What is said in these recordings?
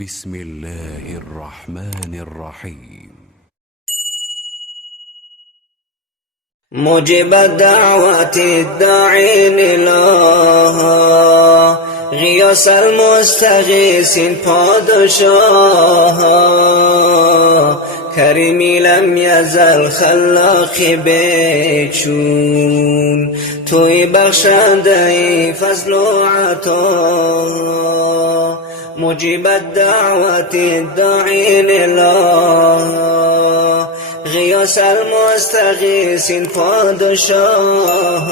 بسم الله الرحمن الرحيم. مجيب الدعوات الداعين الله غياث المستغيثين پادشاه كريمي لم يزل خلاق بچون توی بخشنده فضل و عطا مجيب الدعوات الداعين الله غياث المستغيثين پادشاه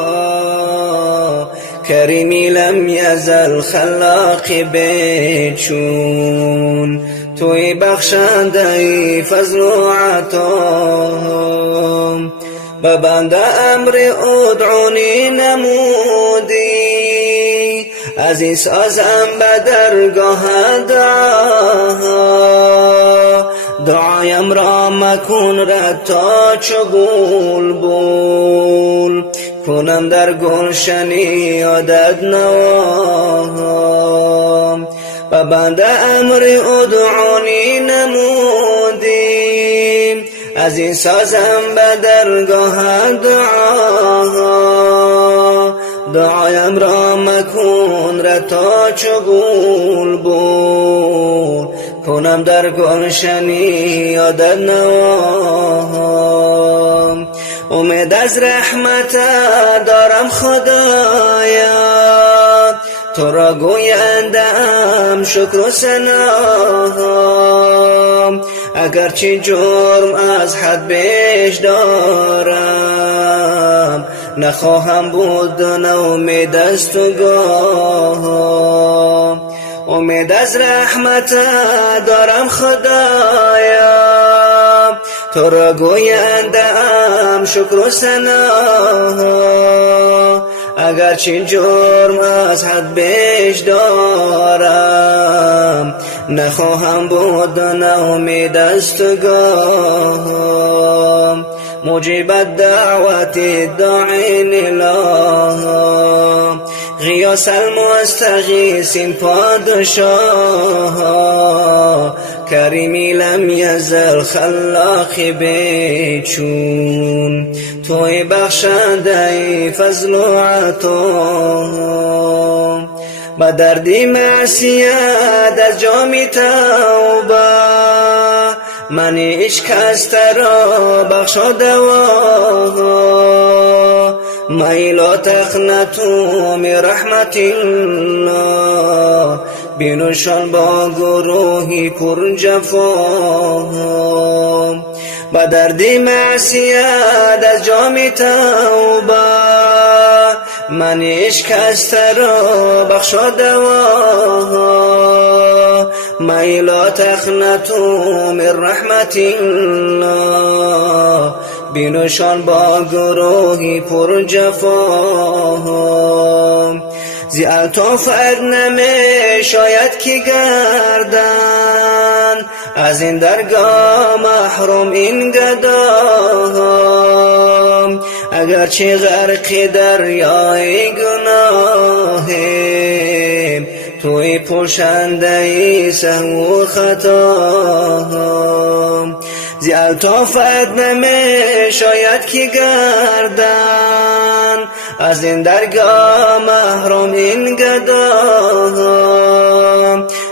كريمي لم يزل خلاق بچون توی بخشنده فضل و عطا ببند امر ادعونی نمودی عزیز سازم به درگاه دعایم را مکن رد تا چو بلبل کنم در گلشنی یادت نوا و بنده امر ادعونی نمودیم از این سازم به درگاه دعایم را مکن رد تا چو بلبل کنم در گلشنی یادت نوا امید از رحمت دارم خدایا تو را گویندم شکر و ثنا اگرچه جرم از حد بیش دارم نخواهم بود ناامید از تو گاه امید از رحمت دارم خدایا تو را گویندم شکر و ثنا اگرچه جرم از حد بیش دارم نخواهم بود ناامید از تو گاه مجيب الدعوات الداعين الله غياث المستغيثين پادشاه كريمي لم يزل خلاق بچون توی بخشنده فضل و عطا با دردی معصیت از جام توبه من اشکسته را بخشا دوا میلا تخنتم رحمت الله بینوشان با گروهی پر جفا با دردی معصیت از جام توبه من اشکسته را بخشا دوا میلا تخنتم من رحمت الله بینوشان با گروهی پر جفا زی الطافت نمی شاید که گردن از این درگاه محروم این گدا اگرچه غرق دریای گناهیم توی پوشنده سهو و خطا زی الطافت نمی شاید که گردن از این درگاه محروم این گدا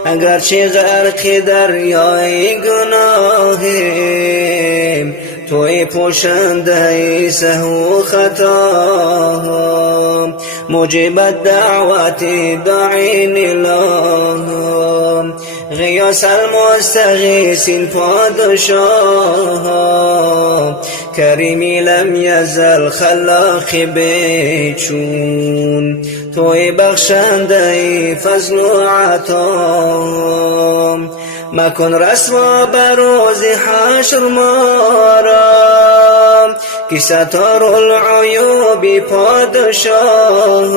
اگرچه غرق دریای گناهیم توی پوشنده سهو و خطا مجيب الدعوات الداعين الله غياث المستغيثين پادشاه كريمي لم يزل خلاق بچون توی بخشنده فضل و عطا مکن رسوا بر روز حشر ما را که ستار العیوب پادشاه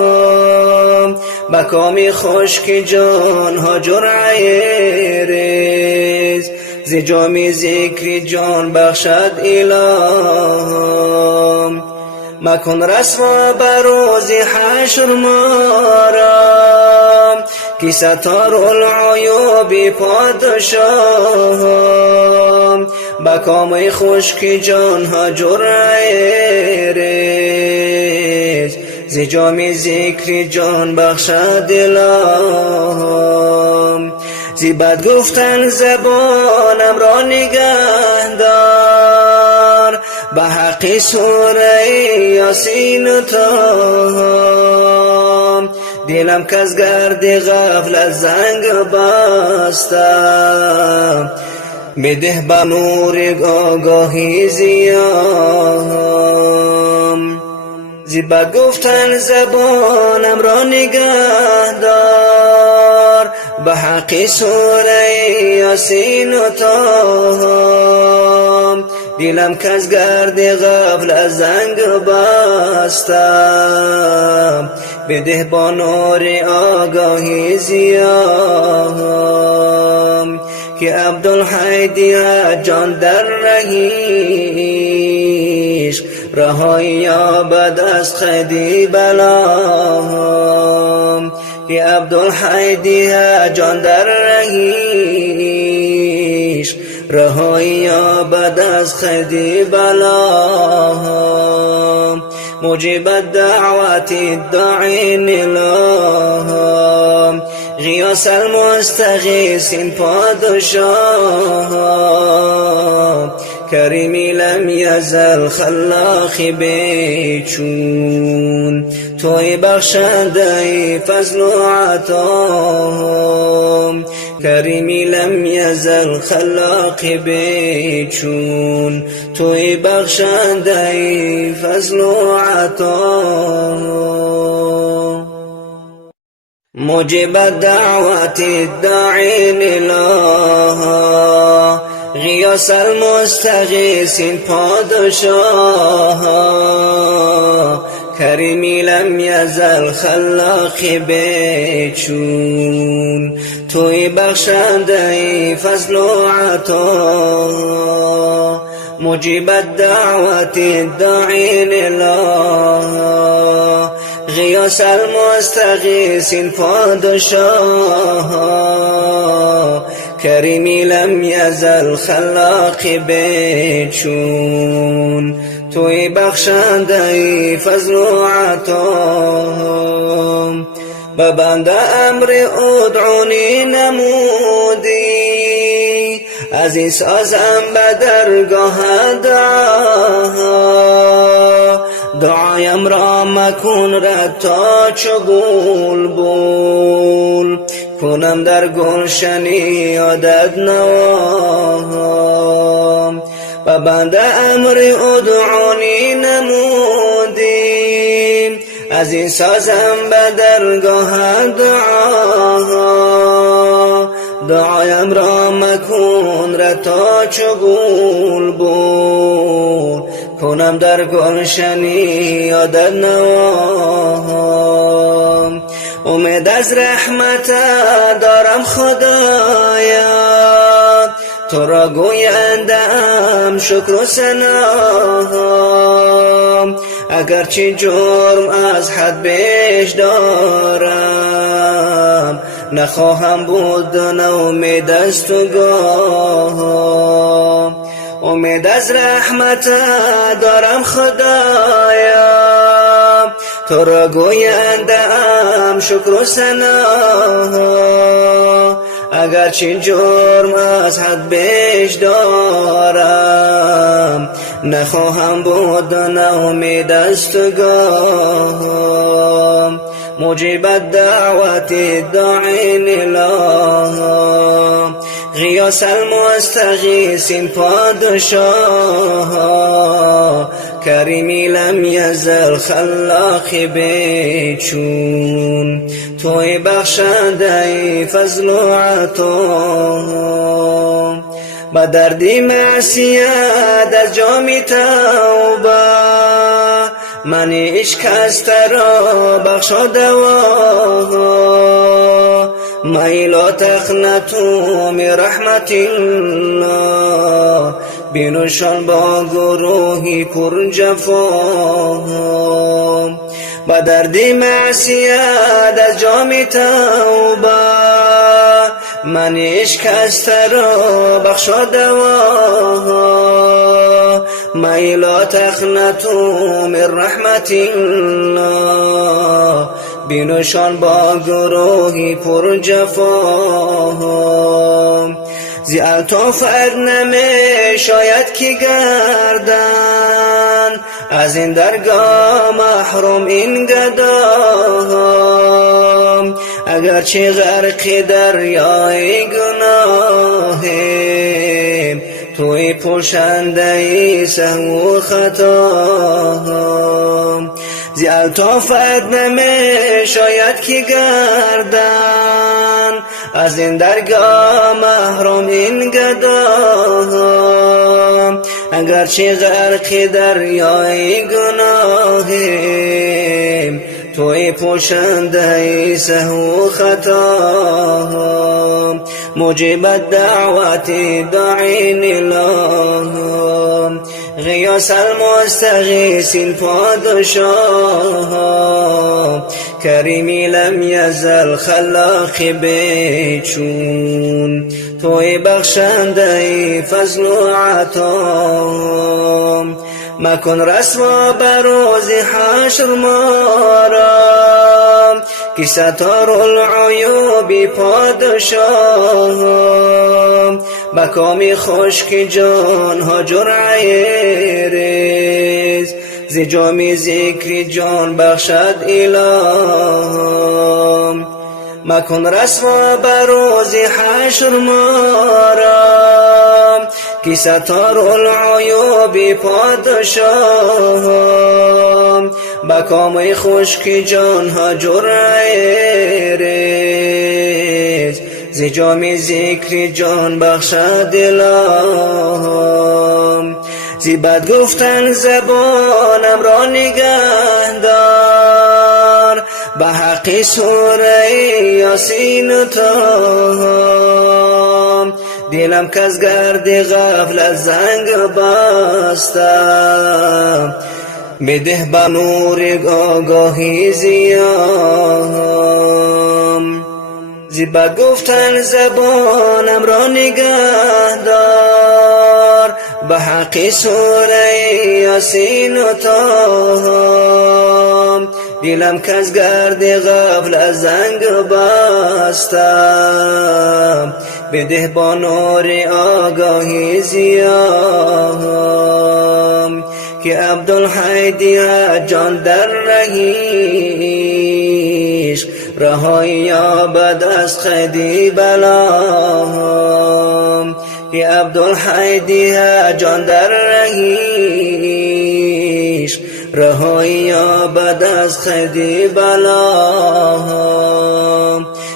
بکامی خشک جان ها جرعه ریز ز جام ذکر جان بخشد اله مکن رسوا بر روز حشر ما را کی ستار العیوب پادشاه، با کام خشک جانها جرعه ریز، ز جام ذکر جان بخشد دلم. زی بد گفتن زبانم را نگه دار، به حق سوره یاسین و طه. دلم کز گرد غفلت زنگ بستم، بده به نور آگاهی ضیام. زی بد گفتن زبانم را نگه دار، به حق سوره یاسین و طه. دلم کز گرد غفلت زنگ بستم، بده با نور آگاهی ضیام. که عبدالحی جان در رهیش، رهایی یابد از خدی بلا. که عبدالحی جان در رهیش، رهایی یابد از خدی بلا. مجیب الدعوت الداعین الله، غیاث المستغیثین پادشاه. کریمی لم یزل خلاق بیچون، توی بخشنده فضل و عطا. کریمی لم یزل خلاق بیچون، توی بخشنده فضل و عطا. مجیب الدعوت الداعین الله، غیاث المستغیثین پادشاه. کریمی لم یزل خلاق بیچون، توی بخشنده فضل و عطا. مجیب الدعوت الداعین الله، غیاث المستغیثین پادشاه. کریمی لم یزل خلاق بیچون، توی بخشنده فضل و عطا. به بنده امر ادعونی نمودی، از این سازم به درگاه دعا. دعایم را مکن رد تا چو بلبل، کنم در گلشنی یادت نوا. و بنده امر ادعونی نمودیم، از این سازم به درگاه دعا. دعایم را مکن رد تا چو بلبل، کنم در گلشنی یادت نوا. امید از رحمت دارم خدایا، تو را گویندم شکر و ثنا. اگرچه جرم از حد بیش دارم، نخواهم بود ناامید از تو گاه. امید از رحمت دارم خدایا، تو را گویندم شکر و ثنا. اگرچه جرم از حد بیش دارم، نخواهم بود ناامید از تو گاه. مجیب الدعوت الداعین الله، غیاث المستغیثین پادشاه. کریمی لم یزل خلاق بیچون، توی بخشنده فضل و عطا. با دردی معصیت از جام توبه، من اشکسته را بخشا دوا. مای لا تقنطوا من رحمت الله، بینوشان با گروهی پر جفا. با درد معصیت از جام توبه من اشکسته را بخشا دوا می لا تقنطوا من رحمت الله بینشان با گروهی پر جفا زی الطافت نمی شاید کی گردن از این درگاه محروم این گدا اگرچه غرق دریای گناهیم توی پوشنده سهو و خطا زی الطافت نمی شاید کی گردن از این درگاه محروم این گدا اگرچه غرق دریای گناهیم توی پوشنده سهو و خطا مجیب الدعوت داعین الله غیاث المستغیثین پادشاه کریمی لم یزل خلاق بیچون توی بخشنده فضل و عطا مکن رسوا بروز حشر ما را که ستار العیوب پادشاه مکامی خشک جان ها جرعه ریز ز جام ذکر جان بخشد اله مکن رسوا بروز حشر ما را که ستار العیوب پادشاه مکامی خشک جان ها جرعه ریز ز جام ذکر جان بخشد اله زی بد گفتن زبانم را نگهدار به حق سوره یاسین و طه دلم کز گرد غفلت زنگ بستم بده به نور آگاهی زیام زی بد گفتن زبانم را نگهدار به حق سوره یاسین و طه دلم کز گرد غفلت زنگ بستم بده با نور آگاهی زیام که عبدالحی دیگر جان در رهیش رهایی یابد از خیدی بلا که عبدالحی دیگر جان در رهیش رهایی یابد از خیدی بلا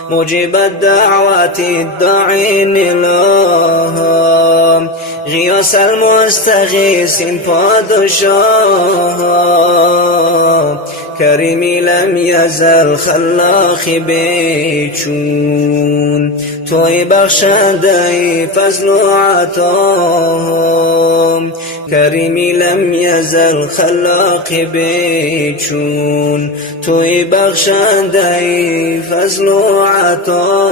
مجیب الدعوت الداعین الله غیاث المستغیثین پادشاه کریمی لم یزل خلاق بیچون توی بخشنده فضل و عطا کریمی لم یزل خلاق بیچون توی بخشنده فضل و عطا